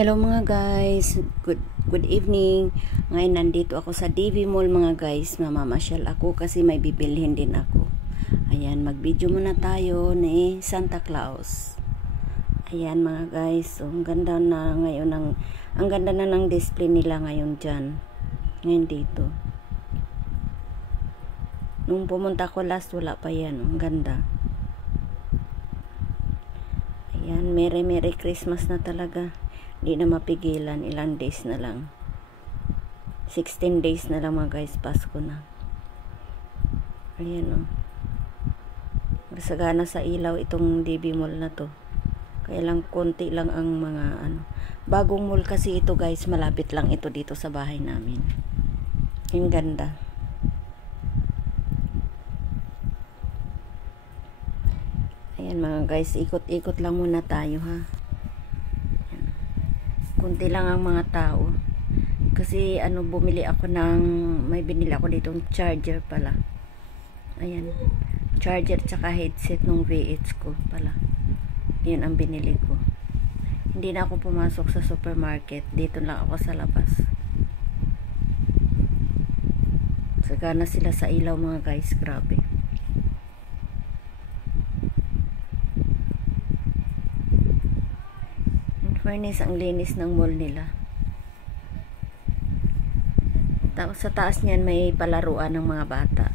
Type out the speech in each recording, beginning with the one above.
Hello mga guys, good evening. Ngayon nandito ako sa DV Mall mga guys. Mamamasyal ako kasi may bibilhin din ako. Ayan, mag-video muna tayo ni Santa Claus. Ayan mga guys, so, ang ganda na ngayon ang ganda na ng display nila ngayon diyan. Ngayon dito. Nung pumunta ko last wala pa yan, ang ganda. Ayan, Merry Christmas na talaga. Hindi na mapigilan, ilang days na lang. 16 days na lang mga guys, Pasko na. Ayan o. Masagana sa ilaw itong DV Mall na to. Kaya lang konti lang ang mga bagong mall kasi ito guys, malapit lang ito dito sa bahay namin. Ang ganda. Ayan mga guys, ikot-ikot lang muna tayo ha. Kunti lang ang mga tao kasi bumili ako may binili ako ditong charger pala. Ayan, charger tsaka headset nung VH ko pala. Yan ang binili ko. Hindi na ako pumasok sa supermarket, dito lang ako sa labas. Sagana sila sa ilaw mga guys, grabe. Fairness, ang linis ng mall nila. Tapos sa taas niyan may palaruan ng mga bata.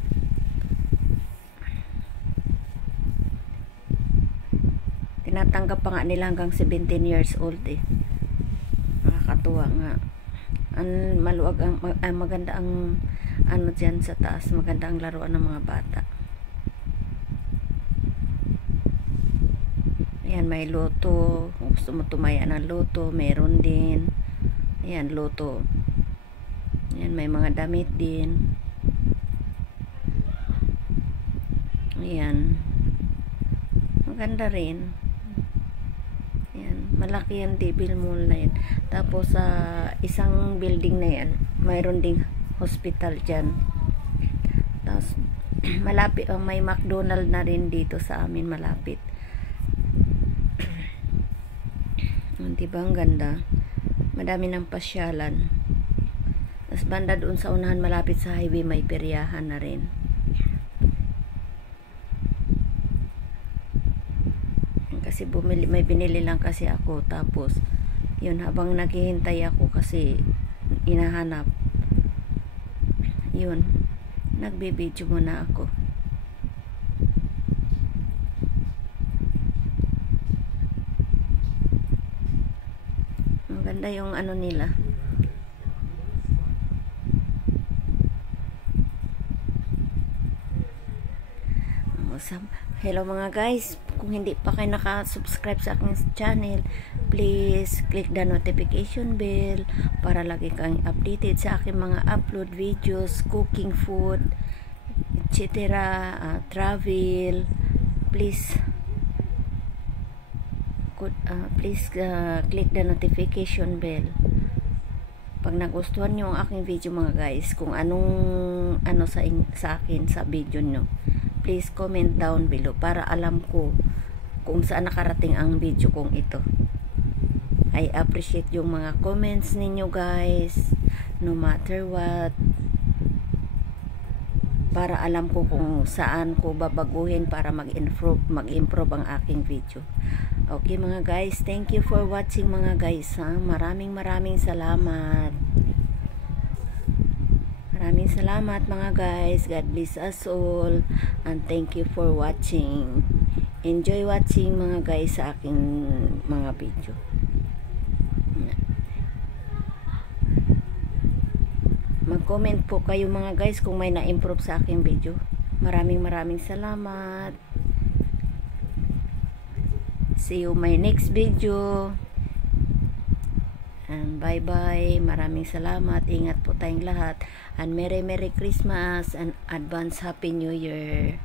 Tinatanggap pa nga nila hanggang 17 years old eh. Nakakatuwa nga. Maluwag maganda ang dyan sa taas, maganda ang laruan ng mga bata. Ayan, may loto. Kung gusto mo tumaya ng loto, meron din. Ayan, loto. Ayan, may mga damit din. Ayan. Maganda rin. Ayan, malaki yung DV Mall na yan. Tapos, sa isang building na yan, mayroon ding hospital dyan. Tapos, malapit, may McDonald's na rin dito sa amin, malapit. Diba ang ganda? Madami ng pasyalan. Tapos banda doon sa unahan malapit sa highway may peryahan na rin. Kasi may binili lang kasi ako. Tapos yun, habang naghihintay ako kasi inahanap, yun, nagbibideo muna ako. Ganda yung nila. Hello mga guys, kung hindi pa kayo naka-subscribe sa aking channel, please click the notification bell para lagi kang updated sa aking mga upload videos, cooking food, etc., travel. Please click the notification bell pag nagustuhan nyo ang aking video mga guys. Kung anong sa akin sa video nyo, please comment down below para alam ko kung saan nakarating ang video kong ito. I appreciate yung mga comments ninyo guys, no matter what, para alam ko kung saan ko babaguhin para mag-improve ang aking video. Okay mga guys, thank you for watching mga guys ha. Maraming salamat. Maraming salamat mga guys. God bless us all and thank you for watching. Enjoy watching mga guys sa aking mga video. Mag-comment po kayo mga guys kung may na-improve sa aking video. Maraming salamat. See you my next video. And bye bye. Maraming salamat. Ingat po tayong lahat. And Merry Christmas and advance Happy New Year.